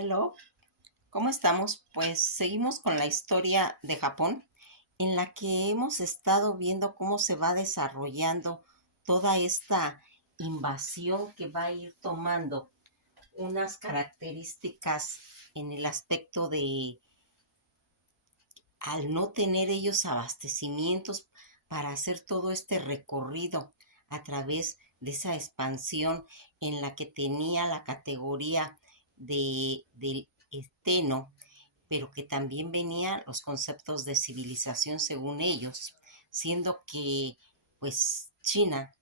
Hello, ¿cómo estamos? Pues seguimos con la historia de Japón, en la que hemos estado viendo cómo se va desarrollando toda esta invasión que va a ir tomando unas características en el aspecto de, al no tener ellos abastecimientos para hacer todo este recorrido a través de esa expansión en la que tenía la categoría del esteno, pero que también venían los conceptos de civilización según ellos, siendo que pues China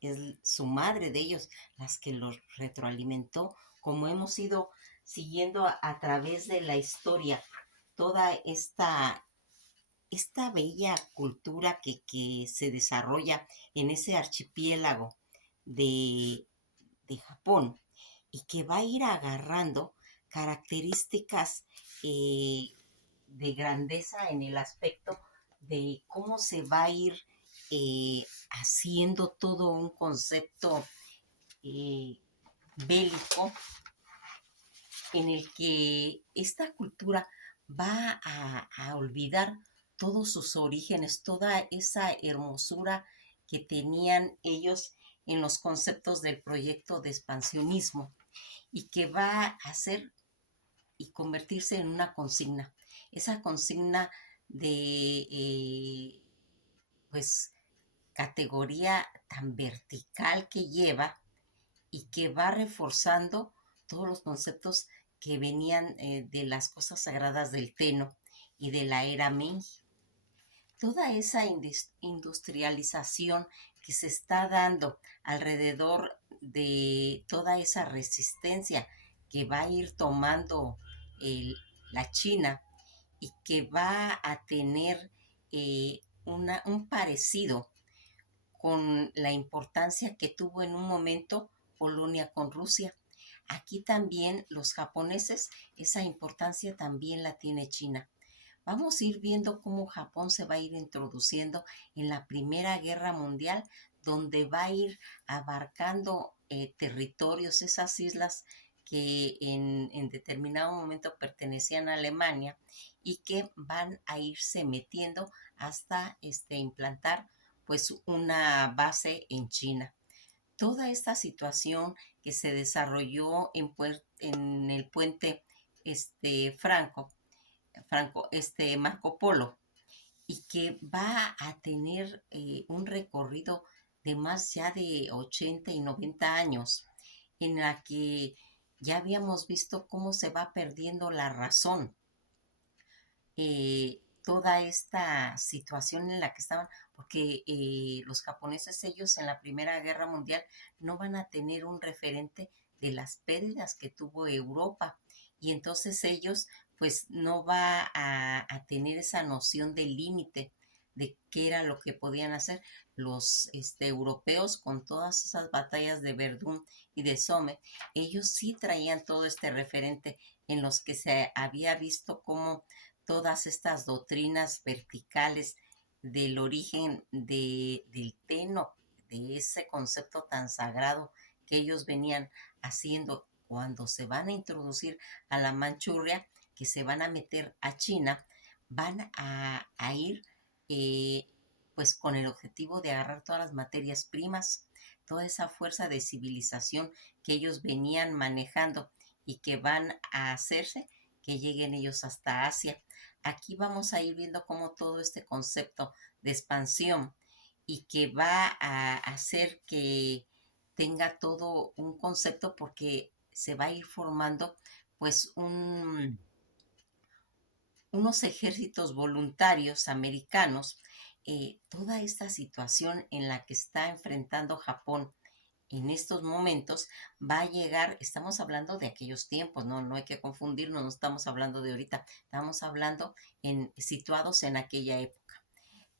es su madre de ellos, las que los retroalimentó, como hemos ido siguiendo a través de la historia, toda esta bella cultura que se desarrolla en ese archipiélago de, de Japón y que va a ir agarrando características eh, de grandeza en el aspecto de cómo se va a ir haciendo todo un concepto eh, bélico en el que esta cultura va a olvidar todos sus orígenes, toda esa hermosura que tenían ellos en los conceptos del proyecto de expansionismo y que va a hacer y convertirse en una consigna. Esa consigna de, pues, categoría tan vertical que lleva y que va reforzando todos los conceptos que venían de las cosas sagradas del Teno y de la era Meiji. Toda esa industrialización que se está dando alrededor de toda esa resistencia que va a ir tomando la China y que va a tener un parecido con la importancia que tuvo en un momento Polonia con Rusia. Aquí también los japoneses, esa importancia también la tiene China. Vamos a ir viendo cómo Japón se va a ir introduciendo en la Primera Guerra Mundial, donde va a ir abarcando territorios, esas islas que en determinado momento pertenecían a Alemania y que van a irse metiendo hasta implantar pues una base en China. Toda esta situación que se desarrolló en el puente Marco Polo, y que va a tener un recorrido de más ya de 80 y 90 años, en la que ya habíamos visto cómo se va perdiendo la razón, toda esta situación en la que estaban, porque los japoneses, ellos en la Primera Guerra Mundial no van a tener un referente de las pérdidas que tuvo Europa, y entonces ellos pues no va tener esa noción del límite de qué era lo que podían hacer los europeos con todas esas batallas de Verdún y de Somme. Ellos sí traían todo este referente en los que se había visto cómo todas estas doctrinas verticales del origen del Teno, de ese concepto tan sagrado que ellos venían haciendo cuando se van a introducir a la Manchuria, que se van a meter a China, van a ir pues con el objetivo de agarrar todas las materias primas, toda esa fuerza de civilización que ellos venían manejando y que van a hacerse que lleguen ellos hasta Asia. Aquí vamos a ir viendo cómo todo este concepto de expansión y que va a hacer que tenga todo un concepto porque se va a ir formando pues unos ejércitos voluntarios americanos. Toda esta situación en la que está enfrentando Japón en estos momentos va a llegar, estamos hablando de aquellos tiempos, no hay que confundirnos, no estamos hablando de ahorita, estamos hablando situados en aquella época.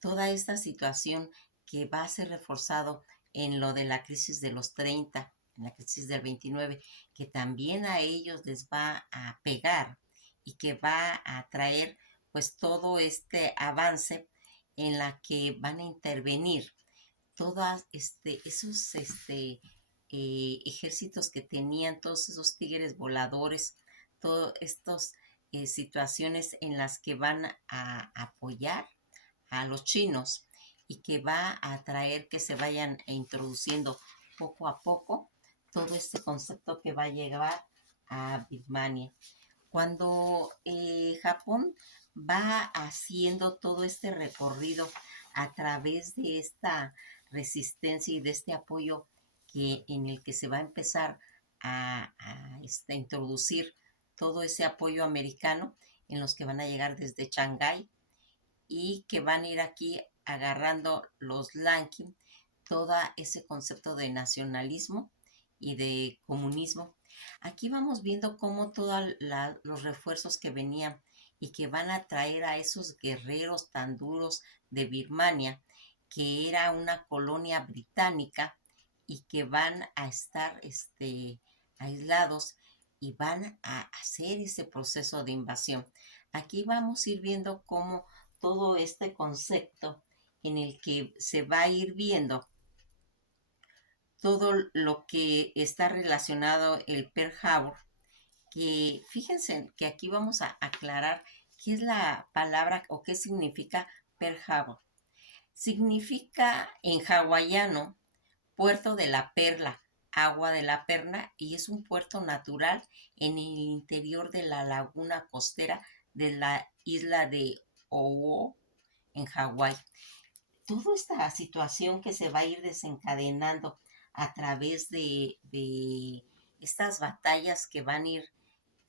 Toda esta situación que va a ser reforzado en lo de la crisis de los 30, en la crisis del 29, que también a ellos les va a pegar y que va a traer pues todo este avance en la que van a intervenir todos esos ejércitos que tenían, todos esos tigres voladores todas estas situaciones en las que van a apoyar a los chinos y que va a traer que se vayan introduciendo poco a poco todo este concepto que va a llegar a Birmania. Cuando Japón va haciendo todo este recorrido a través de esta resistencia y de este apoyo en el que se va a empezar a introducir todo ese apoyo americano en los que van a llegar desde Shanghái y que van a ir aquí agarrando los Lankin todo ese concepto de nacionalismo y de comunismo. Aquí vamos viendo cómo todos los refuerzos que venían y que van a traer a esos guerreros tan duros de Birmania, que era una colonia británica y que van a estar aislados y van a hacer ese proceso de invasión. Aquí vamos a ir viendo cómo todo este concepto en el que se va a ir viendo todo lo que está relacionado el Pearl Harbor, que fíjense que aquí vamos a aclarar qué es la palabra o qué significa Pearl Harbor. Significa en hawaiano puerto de la perla, agua de la perla, y es un puerto natural en el interior de la laguna costera de la isla de Oahu en Hawái. Toda esta situación que se va a ir desencadenando a través de estas batallas que van a ir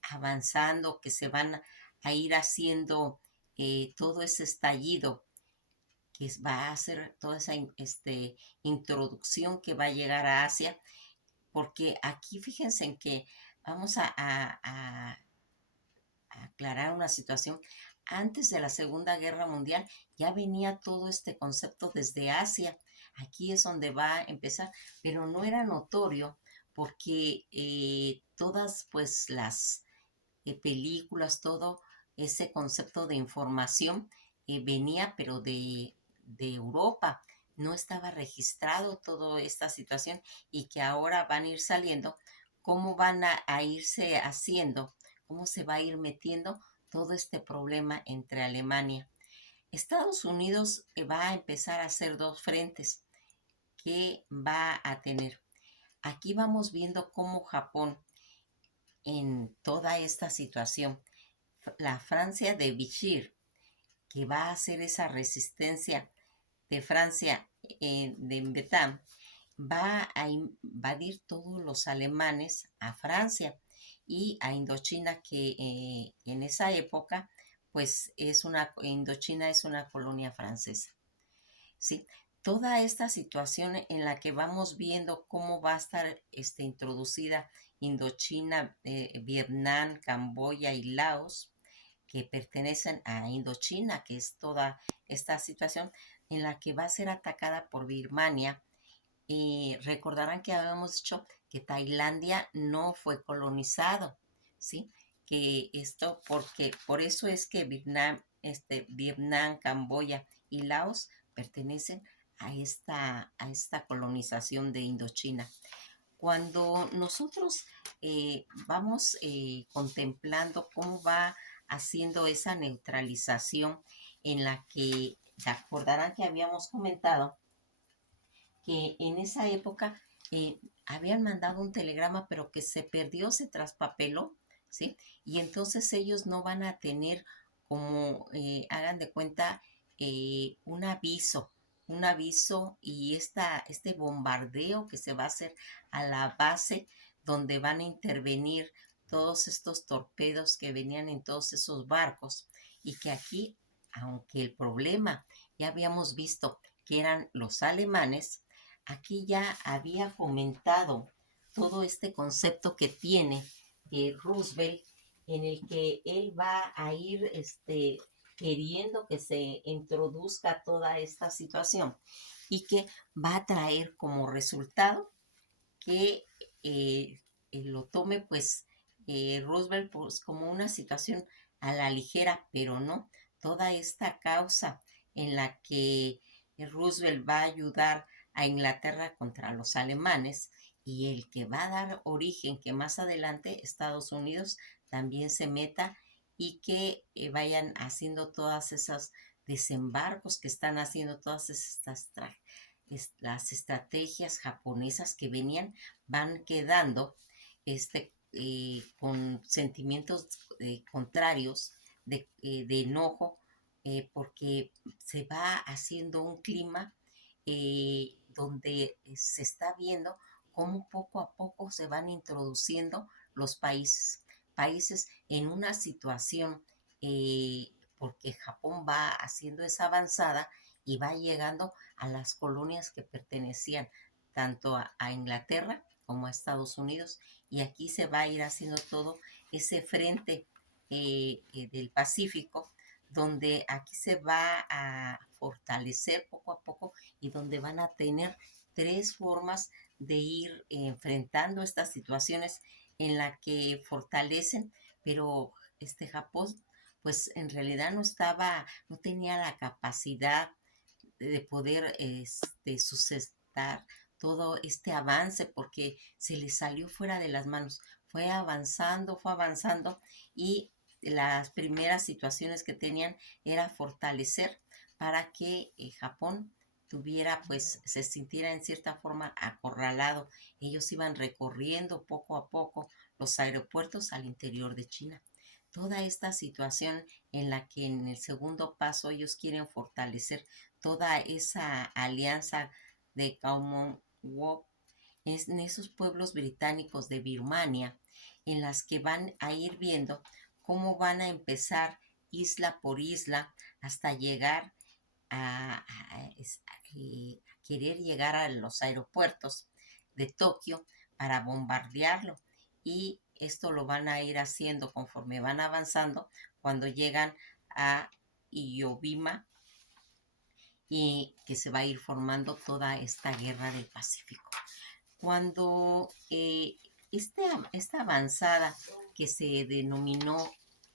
avanzando, que se van a ir haciendo todo ese estallido, que va a hacer toda esa introducción que va a llegar a Asia, porque aquí fíjense en que vamos a aclarar una situación. Antes de la Segunda Guerra Mundial ya venía todo este concepto desde Asia. Aquí es donde va a empezar, pero no era notorio porque todas pues las películas, todo ese concepto de información venía pero de Europa. No estaba registrado toda esta situación y que ahora van a ir saliendo, cómo van a irse haciendo, cómo se va a ir metiendo todo este problema entre Alemania. Estados Unidos va a empezar a hacer dos frentes que va a tener. Aquí vamos viendo cómo Japón en toda esta situación, la Francia de Vichy, que va a hacer esa resistencia de Francia de Vietnam, va a invadir todos los alemanes a Francia y a Indochina, que en esa época, pues Indochina es una colonia francesa. ¿Sí? Toda esta situación en la que vamos viendo cómo va a estar introducida Indochina, Vietnam, Camboya y Laos, que pertenecen a Indochina, que es toda esta situación en la que va a ser atacada por Birmania. Y recordarán que habíamos dicho que Tailandia no fue colonizado, ¿sí? Que esto, porque por eso es que Vietnam, Camboya y Laos pertenecen a esta colonización de Indochina. Cuando nosotros vamos contemplando cómo va haciendo esa neutralización en la que, se acordarán que habíamos comentado que en esa época habían mandado un telegrama, pero que se perdió, se traspapeló, ¿sí? Y entonces ellos no van a tener como, hagan de cuenta, un aviso y este bombardeo que se va a hacer a la base donde van a intervenir todos estos torpedos que venían en todos esos barcos y que aquí, aunque el problema ya habíamos visto que eran los alemanes, aquí ya había fomentado todo este concepto que tiene Roosevelt, en el que él va a ir queriendo que se introduzca toda esta situación y que va a traer como resultado que lo tome pues Roosevelt pues, como una situación a la ligera, pero no, toda esta causa en la que Roosevelt va a ayudar a Inglaterra contra los alemanes y el que va a dar origen que más adelante Estados Unidos también se meta y que vayan haciendo todas esas desembarcos que están haciendo todas estas las estrategias japonesas que venían van quedando con sentimientos contrarios de enojo porque se va haciendo un clima donde se está viendo cómo poco a poco se van introduciendo los países en una situación, porque Japón va haciendo esa avanzada y va llegando a las colonias que pertenecían tanto a Inglaterra como a Estados Unidos, y aquí se va a ir haciendo todo ese frente del Pacífico, donde aquí se va a fortalecer poco a poco y donde van a tener tres formas de ir enfrentando estas situaciones en la que fortalecen, pero Japón pues en realidad no tenía la capacidad de poder sustentar todo este avance porque se le salió fuera de las manos. Fue avanzando y las primeras situaciones que tenían era fortalecer para que Japón tuviera, pues, se sintiera en cierta forma acorralado. Ellos iban recorriendo poco a poco los aeropuertos al interior de China. Toda esta situación en la que en el segundo paso ellos quieren fortalecer toda esa alianza de Commonwealth en esos pueblos británicos de Birmania, en las que van a ir viendo cómo van a empezar isla por isla hasta llegar a querer llegar a los aeropuertos de Tokio para bombardearlo. Y esto lo van a ir haciendo conforme van avanzando cuando llegan a Iobima y que se va a ir formando toda esta guerra del Pacífico. Cuando esta avanzada que se denominó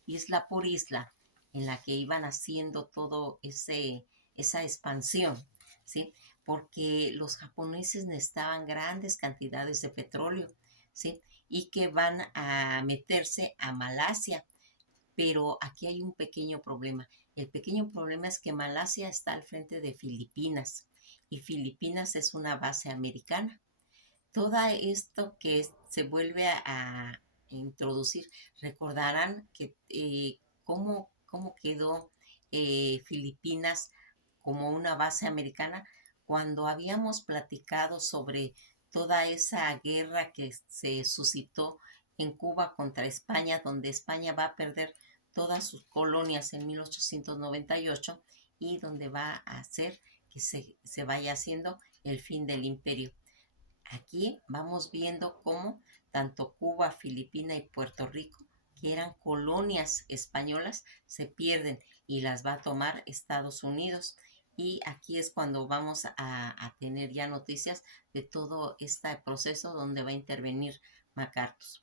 isla por isla, en la que iban haciendo todo esa expansión, ¿sí? Porque los japoneses necesitaban grandes cantidades de petróleo, ¿sí? Y que van a meterse a Malasia, pero aquí hay un pequeño problema. El pequeño problema es que Malasia está al frente de Filipinas y Filipinas es una base americana. Todo esto que se vuelve a introducir, recordarán que cómo quedó Filipinas como una base americana cuando habíamos platicado sobre toda esa guerra que se suscitó en Cuba contra España, donde España va a perder todas sus colonias en 1898 y donde va a hacer que se vaya haciendo el fin del imperio. Aquí vamos viendo cómo tanto Cuba, Filipina y Puerto Rico, que eran colonias españolas, se pierden y las va a tomar Estados Unidos. Y aquí es cuando vamos a tener ya noticias de todo este proceso donde va a intervenir MacArthur.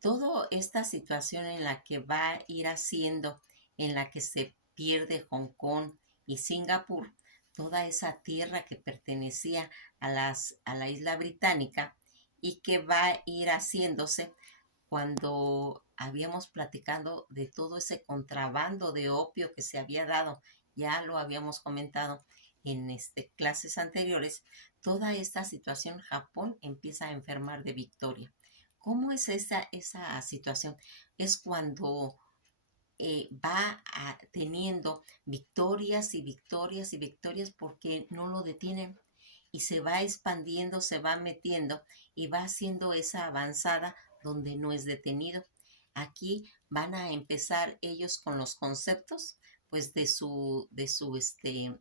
Toda esta situación en la que va a ir haciendo, en la que se pierde Hong Kong y Singapur, toda esa tierra que pertenecía a la isla británica y que va a ir haciéndose cuando habíamos platicado de todo ese contrabando de opio que se había dado, ya lo habíamos comentado en clases anteriores, toda esta situación, Japón empieza a enfermar de Victoria. ¿Cómo es esa situación? Es cuando teniendo victorias y victorias y victorias porque no lo detienen y se va expandiendo, se va metiendo y va haciendo esa avanzada donde no es detenido. Aquí van a empezar ellos con los conceptos pues de su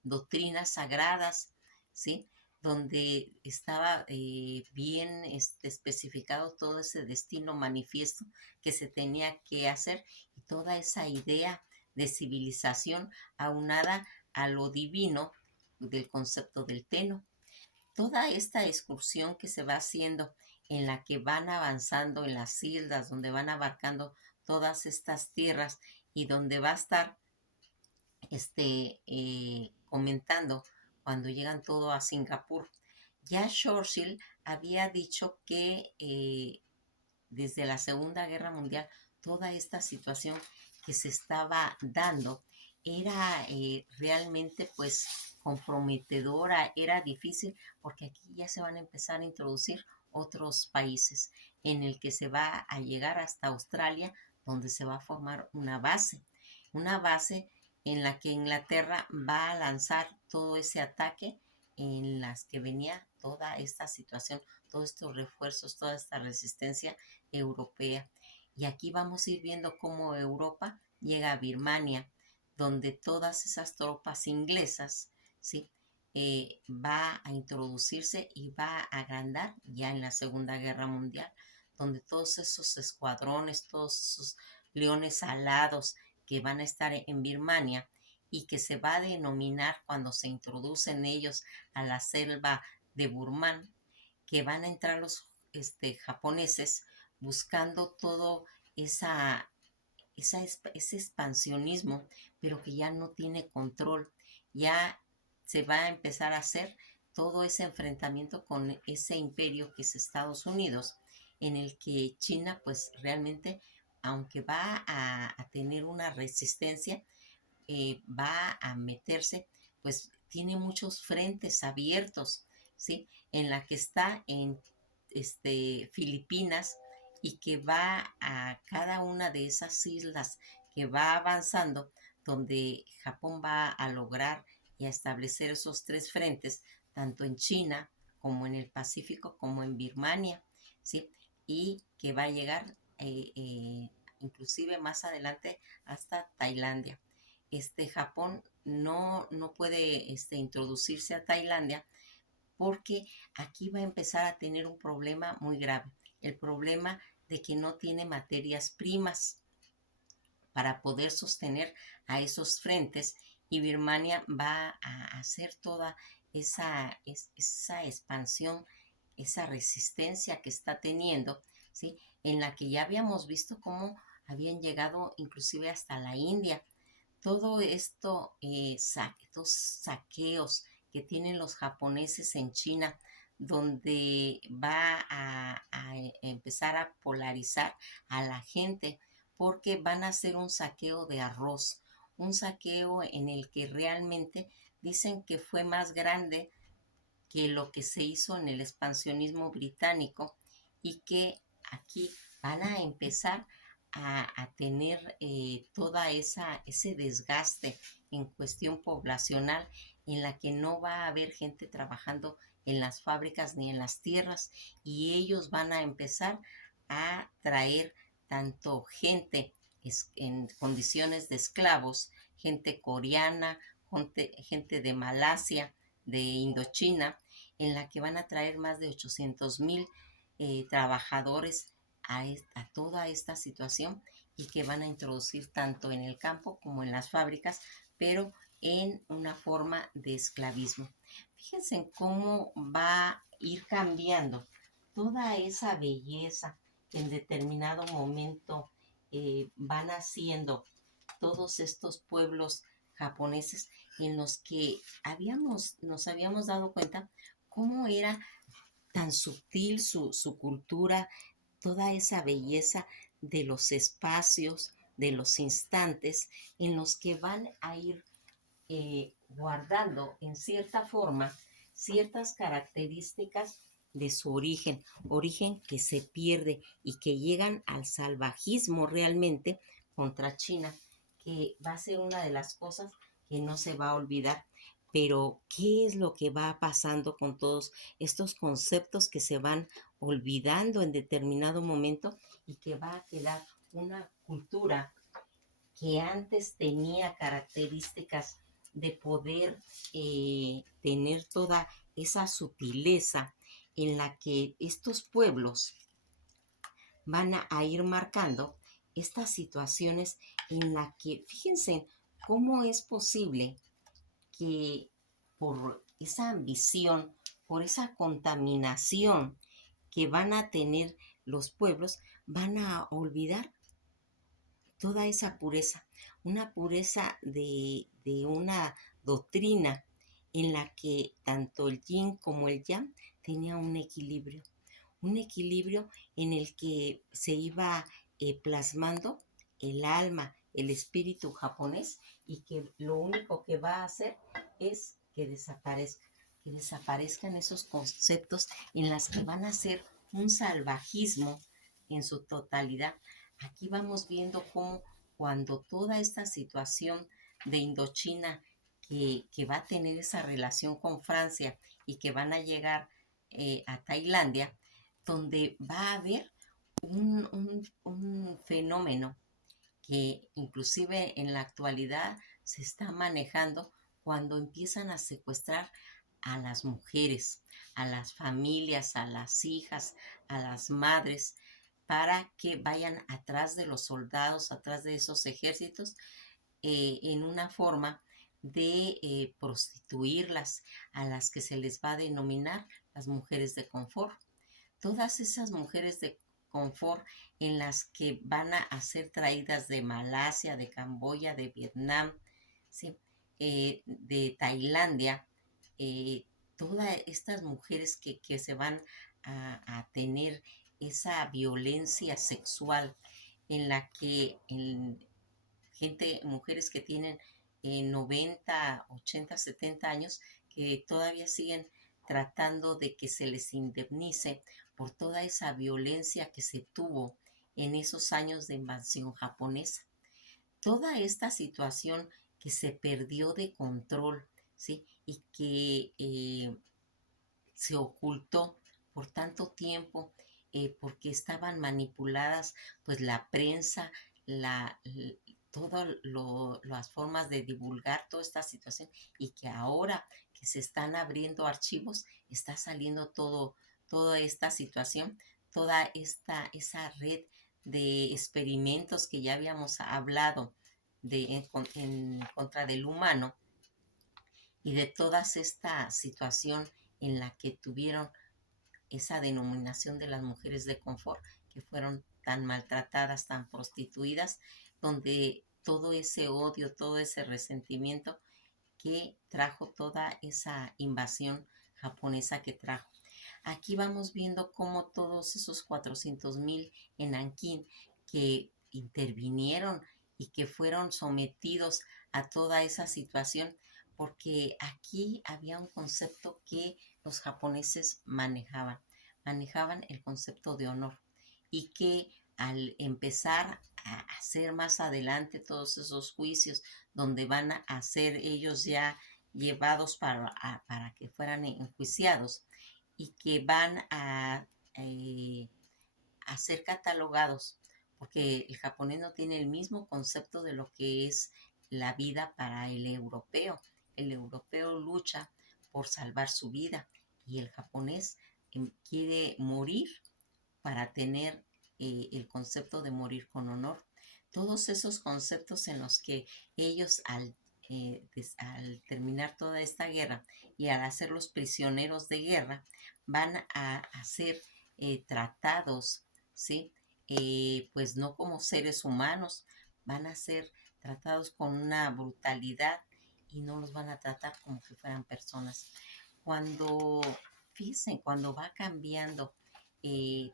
doctrinas sagradas, ¿sí? Donde estaba bien especificado todo ese destino manifiesto que se tenía que hacer y toda esa idea de civilización aunada a lo divino del concepto del Teno. Toda esta excursión que se va haciendo en la que van avanzando en las islas, donde van abarcando todas estas tierras y donde va a estar comentando cuando llegan todo a Singapur. Ya Churchill había dicho que desde la Segunda Guerra Mundial toda esta situación que se estaba dando era realmente pues comprometedora, era difícil porque aquí ya se van a empezar a introducir otros países en el que se va a llegar hasta Australia, donde se va a formar una base en la que Inglaterra va a lanzar todo ese ataque en las que venía toda esta situación, todos estos refuerzos, toda esta resistencia europea. Y aquí vamos a ir viendo cómo Europa llega a Birmania, donde todas esas tropas inglesas, ¿sí? Va a introducirse y va a agrandar ya en la Segunda Guerra Mundial, donde todos esos escuadrones, todos esos leones alados que van a estar en Birmania y que se va a denominar cuando se introducen ellos a la selva de Burmán, que van a entrar los japoneses buscando todo esa, ese expansionismo, pero que ya no tiene control. Ya se va a empezar a hacer todo ese enfrentamiento con ese imperio que es Estados Unidos, en el que China pues realmente, aunque va a tener una resistencia, va a meterse, pues tiene muchos frentes abiertos, ¿sí? En la que está en Filipinas y que va a cada una de esas islas que va avanzando, donde Japón va a lograr y a establecer esos tres frentes, tanto en China como en el Pacífico, como en Birmania, ¿sí? Y que va a llegar inclusive más adelante hasta Tailandia. Japón no puede introducirse a Tailandia porque aquí va a empezar a tener un problema muy grave, el problema de que no tiene materias primas para poder sostener a esos frentes, y Birmania va a hacer toda esa expansión, esa resistencia que está teniendo, ¿sí? En la que ya habíamos visto cómo habían llegado inclusive hasta la India. Todo esto, estos saqueos que tienen los japoneses en China, donde va a empezar a polarizar a la gente, porque van a hacer un saqueo de arroz, un saqueo en el que realmente dicen que fue más grande que lo que se hizo en el expansionismo británico, y que aquí van a empezar tener toda ese desgaste en cuestión poblacional, en la que no va a haber gente trabajando en las fábricas ni en las tierras, y ellos van a empezar a traer tanto gente en condiciones de esclavos, gente coreana, gente de Malasia, de Indochina, en la que van a traer más de 800,000 trabajadores a toda esta situación, y que van a introducir tanto en el campo como en las fábricas, pero en una forma de esclavismo. Fíjense en cómo va a ir cambiando toda esa belleza que en determinado momento van haciendo todos estos pueblos japoneses, en los que nos habíamos dado cuenta cómo era tan sutil su cultura, toda esa belleza de los espacios, de los instantes en los que van a ir guardando en cierta forma ciertas características de su origen que se pierde y que llegan al salvajismo realmente contra China, que va a ser una de las cosas que no se va a olvidar. Pero, ¿qué es lo que va pasando con todos estos conceptos que se van olvidando en determinado momento, y que va a quedar una cultura que antes tenía características de poder tener toda esa sutileza, en la que estos pueblos van a ir marcando estas situaciones en la que, fíjense, cómo es posible que por esa ambición, por esa contaminación que van a tener los pueblos, van a olvidar toda esa pureza, una pureza de una doctrina en la que tanto el yin como el yang tenía un equilibrio en el que se iba plasmando el alma, el espíritu japonés, y que lo único que va a hacer es que desaparezcan esos conceptos en las que van a ser un salvajismo en su totalidad. Aquí vamos viendo cómo cuando toda esta situación de Indochina que va a tener esa relación con Francia y que van a llegar a Tailandia, donde va a haber un fenómeno que inclusive en la actualidad se está manejando cuando empiezan a secuestrar a las mujeres, a las familias, a las hijas, a las madres, para que vayan atrás de los soldados, atrás de esos ejércitos, en una forma de prostituirlas, a las que se les va a denominar las mujeres de confort. Todas esas mujeres de confort en las que van a ser traídas de Malasia, de Camboya, de Vietnam, ¿sí? De Tailandia, eh, todas estas mujeres que se van a tener esa violencia sexual en la que mujeres que tienen 90, 80, 70 años, que todavía siguen tratando de que se les indemnice por toda esa violencia que se tuvo en esos años de invasión japonesa. Toda esta situación que se perdió de control, ¿sí? Y que se ocultó por tanto tiempo, porque estaban manipuladas pues la prensa, todas las formas de divulgar toda esta situación, y que ahora que se están abriendo archivos está saliendo toda esta situación, esa red de experimentos que ya habíamos hablado en contra del humano, y de toda esta situación en la que tuvieron esa denominación de las mujeres de confort, que fueron tan maltratadas, tan prostituidas, donde todo ese odio, todo ese resentimiento que trajo toda esa invasión japonesa que trajo. Aquí vamos viendo cómo todos esos 400,000 en Nankín que intervinieron y que fueron sometidos a toda esa situación, porque aquí había un concepto que los japoneses manejaban el concepto de honor, y que al empezar a hacer más adelante todos esos juicios donde van a ser ellos ya llevados para que fueran enjuiciados, y que van eh, a ser catalogados, porque el japonés no tiene el mismo concepto de lo que es la vida para el europeo. El europeo lucha por salvar su vida, y el japonés quiere morir para tener el concepto de morir con honor. Todos esos conceptos en los que ellos al terminar toda esta guerra y al hacerlos prisioneros de guerra, van a ser tratados, ¿sí? Pues no como seres humanos, van a ser tratados con una brutalidad, y no los van a tratar como que fueran personas. Cuando, fíjense, cuando va cambiando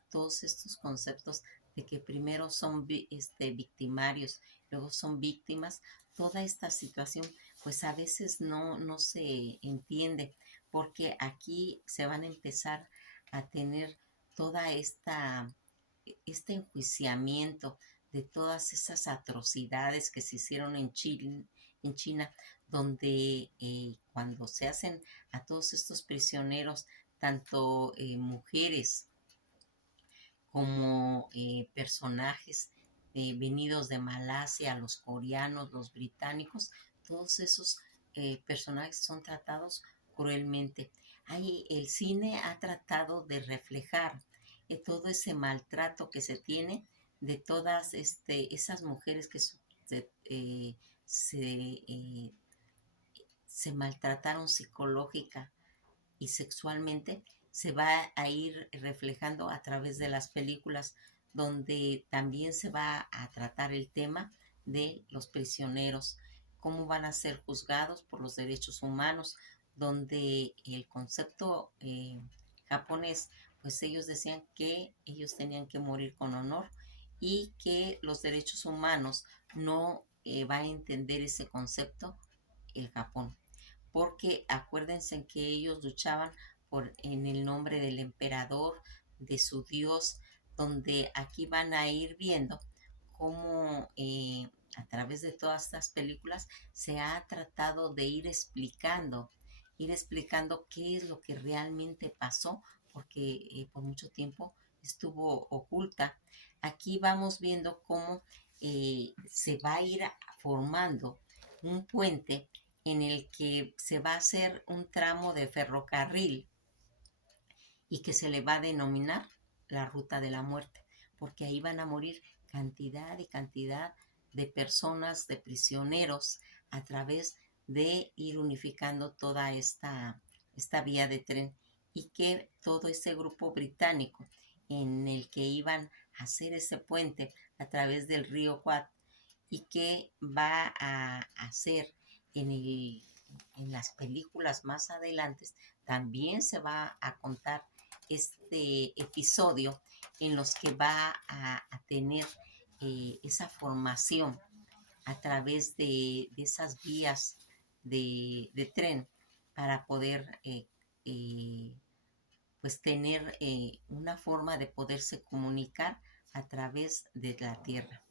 todos estos conceptos de que primero son victimarios, luego son víctimas, toda esta situación pues a veces no se entiende, porque aquí se van a empezar a tener toda este enjuiciamiento de todas esas atrocidades que se hicieron en China, donde cuando se hacen a todos estos prisioneros, tanto mujeres como personajes venidos de Malasia, los coreanos, los británicos, todos esos personajes son tratados cruelmente. Ahí el cine ha tratado de reflejar todo ese maltrato que se tiene de todas esas mujeres que se, eh, se maltrataron psicológica y sexualmente. Se va a ir reflejando a través de las películas, donde también se va a tratar el tema de los prisioneros, cómo van a ser juzgados por los derechos humanos, donde el concepto japonés, pues ellos decían que ellos tenían que morir con honor y que los derechos humanos no va a entender ese concepto el Japón, porque acuérdense que ellos luchaban en el nombre del emperador, de su dios, donde aquí van a ir viendo cómo a través de todas estas películas se ha tratado de ir explicando qué es lo que realmente pasó, porque por mucho tiempo estuvo oculta. Aquí vamos viendo cómo se va a ir formando un puente en el que se va a hacer un tramo de ferrocarril y que se le va a denominar la ruta de la muerte, porque ahí van a morir cantidad y cantidad de personas, de prisioneros, a través de ir unificando toda esta vía de tren, y que todo ese grupo británico en el que iban a hacer ese puente a través del río Quad, y que va a hacer en, en las películas más adelante, también se va a contar este episodio en los que va a tener esa formación a través de esas vías de tren para poder pues tener una forma de poderse comunicar a través de la tierra.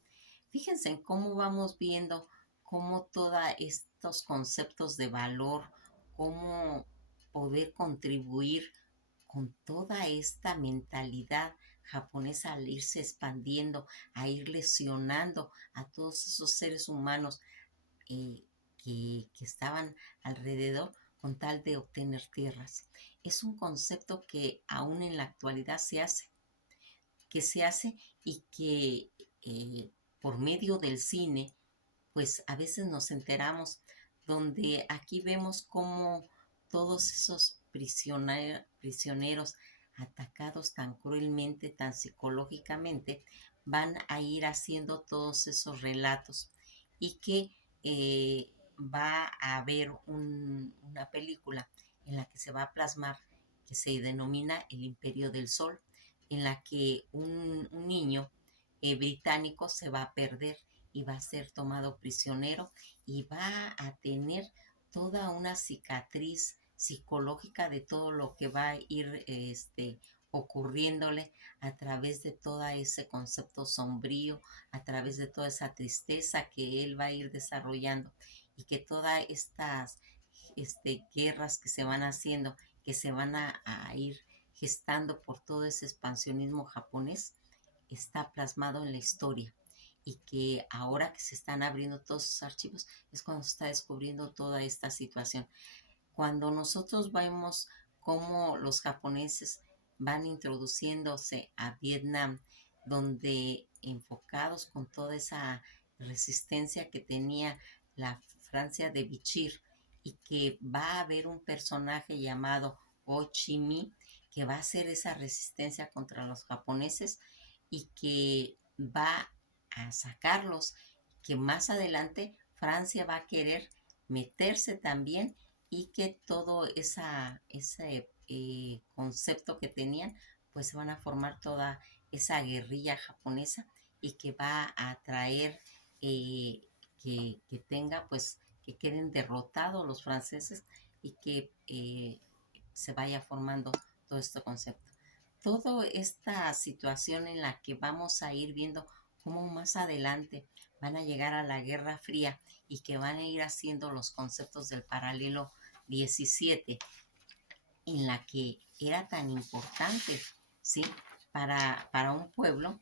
Fíjense en cómo vamos viendo cómo todos estos conceptos de valor, cómo poder contribuir con toda esta mentalidad japonesa al irse expandiendo, a ir lesionando a todos esos seres humanos que estaban alrededor con tal de obtener tierras. Es un concepto que aún en la actualidad se hace y que por medio del cine, pues a veces nos enteramos, donde aquí vemos cómo todos esos prisioneros atacados tan cruelmente, tan psicológicamente, van a ir haciendo todos esos relatos, y que va a haber una película en la que se va a plasmar, que se denomina El Imperio del Sol, en la que un niño británico se va a perder y va a ser tomado prisionero y va a tener toda una cicatriz psicológica de todo lo que va a ir ocurriéndole a través de todo ese concepto sombrío, a través de toda esa tristeza que él va a ir desarrollando, y que todas estas guerras que se van haciendo, que se van a ir gestando por todo ese expansionismo japonés, está plasmado en la historia, y que ahora que se están abriendo todos esos archivos es cuando se está descubriendo toda esta situación. Cuando nosotros vemos cómo los japoneses van introduciéndose a Vietnam, donde enfocados con toda esa resistencia que tenía la Francia de Vichy, y que va a haber un personaje llamado Ho Chi Minh que va a hacer esa resistencia contra los japoneses y que va a sacarlos, que más adelante Francia va a querer meterse también, y que todo ese concepto que tenían, pues van a formar toda esa guerrilla japonesa, y que va a traer que tenga, pues, que queden derrotados los franceses, y que se vaya formando todo este concepto. Toda esta situación en la que vamos a ir viendo cómo más adelante van a llegar a la Guerra Fría, y que van a ir haciendo los conceptos del paralelo 17, en la que era tan importante, ¿sí? Para un pueblo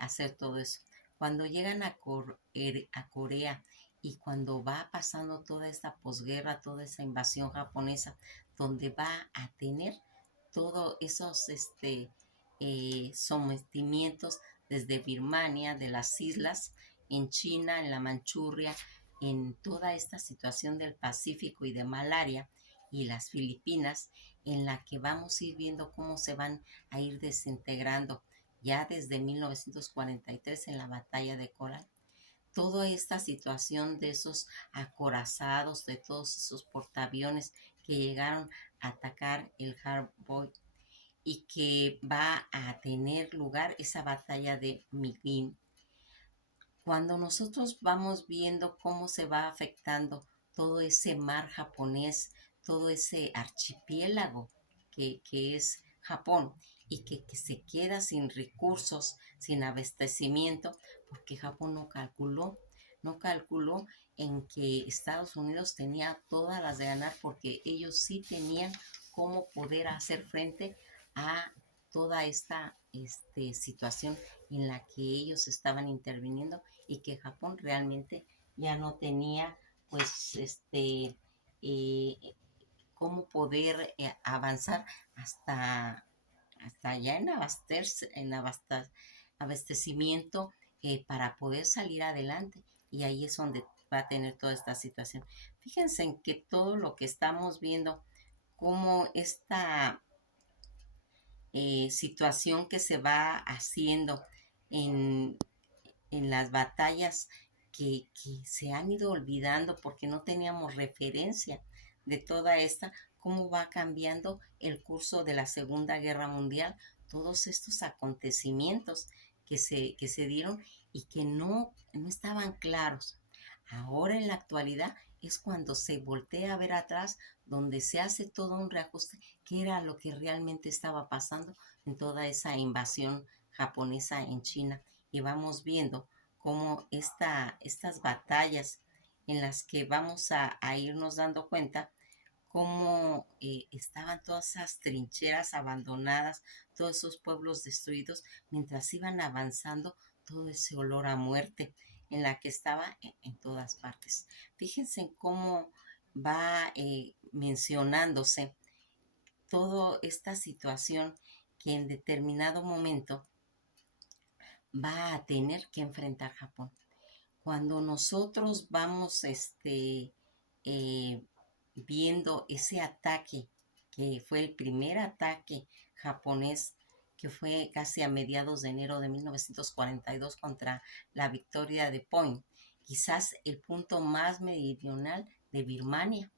hacer todo eso. Cuando llegan a Corea, y cuando va pasando toda esta posguerra, toda esa invasión japonesa, donde va a tener todos esos sometimientos desde Birmania, de las islas, en China, en la Manchuria, en toda esta situación del Pacífico y de malaria, y las Filipinas, en la que vamos a ir viendo cómo se van a ir desintegrando ya desde 1943 en la batalla de Coral. Toda esta situación de esos acorazados, de todos esos portaaviones que llegaron a atacar el Harbor, y que va a tener lugar esa batalla de Miklin. Cuando nosotros vamos viendo cómo se va afectando todo ese mar japonés, todo ese archipiélago que es Japón y que se queda sin recursos, sin abastecimiento, porque Japón no calculó en que Estados Unidos tenía todas las de ganar porque ellos sí tenían cómo poder hacer frente a toda esta situación en la que ellos estaban interviniendo y que Japón realmente ya no tenía pues eh, cómo poder avanzar hasta, hasta ya en abastecimiento para poder salir adelante. Y ahí es donde va a tener toda esta situación. Fíjense en que todo lo que estamos viendo, como esta situación que se va haciendo en, en las batallas que se han ido olvidando porque no teníamos referencia de toda esta, cómo va cambiando el curso de la Segunda Guerra Mundial, todos estos acontecimientos que se dieron y que no estaban claros. Ahora en la actualidad es cuando se voltea a ver atrás, donde se hace todo un reajuste, qué era lo que realmente estaba pasando en toda esa invasión japonesa en China. Y vamos viendo cómo estas batallas en las que vamos a irnos dando cuenta cómo estaban todas esas trincheras abandonadas, todos esos pueblos destruidos, mientras iban avanzando todo ese olor a muerte en la que estaba en todas partes. Fíjense en cómo va mencionándose toda esta situación que en determinado momento va a tener que enfrentar Japón. Cuando nosotros vamos eh, viendo ese ataque, que fue el primer ataque japonés, que fue casi a mediados de enero de 1942 contra la victoria de Point, quizás el punto más meridional de Birmania,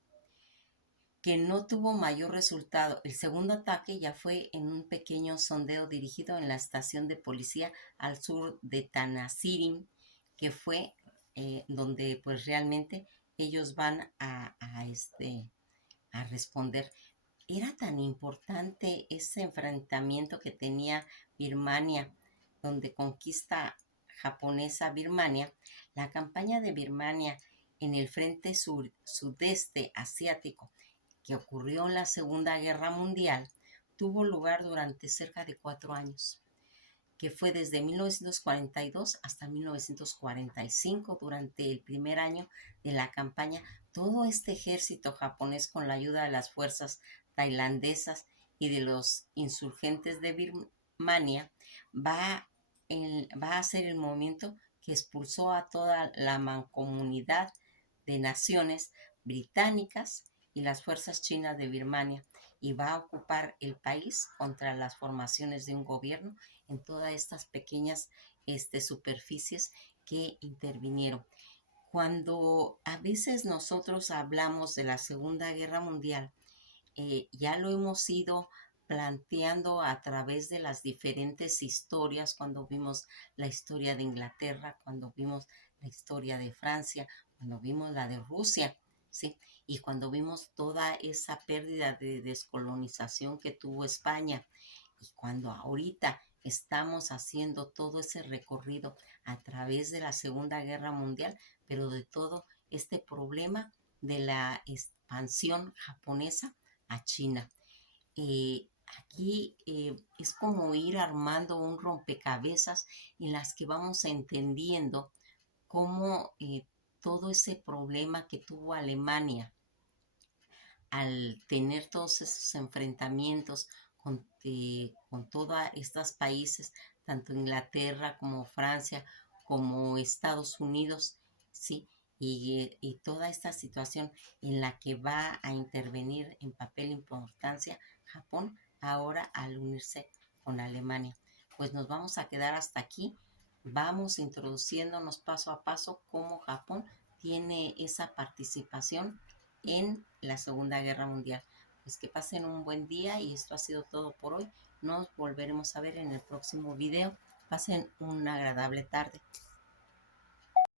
que no tuvo mayor resultado. El segundo ataque ya fue en un pequeño sondeo dirigido en la estación de policía al sur de Tanasirim, que fue donde pues realmente ellos van a responder. Era tan importante ese enfrentamiento que tenía Birmania, donde conquista japonesa Birmania, la campaña de Birmania en el frente sudeste asiático que ocurrió en la Segunda Guerra Mundial tuvo lugar durante cerca de 4 años, que fue desde 1942 hasta 1945. Durante el primer año de la campaña, todo este ejército japonés, con la ayuda de las fuerzas tailandesas y de los insurgentes de Birmania, va a ser el momento que expulsó a toda la mancomunidad de naciones británicas y las fuerzas chinas de Birmania, y va a ocupar el país contra las formaciones de un gobierno en todas estas pequeñas superficies que intervinieron. Cuando a veces nosotros hablamos de la Segunda Guerra Mundial, ya lo hemos ido planteando a través de las diferentes historias, cuando vimos la historia de Inglaterra, cuando vimos la historia de Francia, cuando vimos la de Rusia, ¿sí? Y cuando vimos toda esa pérdida de descolonización que tuvo España, y cuando ahorita estamos haciendo todo ese recorrido a través de la Segunda Guerra Mundial, pero de todo este problema de la expansión japonesa a China. Aquí es como ir armando un rompecabezas en las que vamos entendiendo cómo todo ese problema que tuvo Alemania al tener todos esos enfrentamientos con todos estos países, tanto Inglaterra como Francia, como Estados Unidos, ¿sí? Y toda esta situación en la que va a intervenir en papel importancia Japón ahora al unirse con Alemania. Pues nos vamos a quedar hasta aquí. Vamos introduciéndonos paso a paso cómo Japón tiene esa participación en la Segunda Guerra Mundial. Pues que pasen un buen día y esto ha sido todo por hoy. Nos volveremos a ver en el próximo video. Pasen una agradable tarde.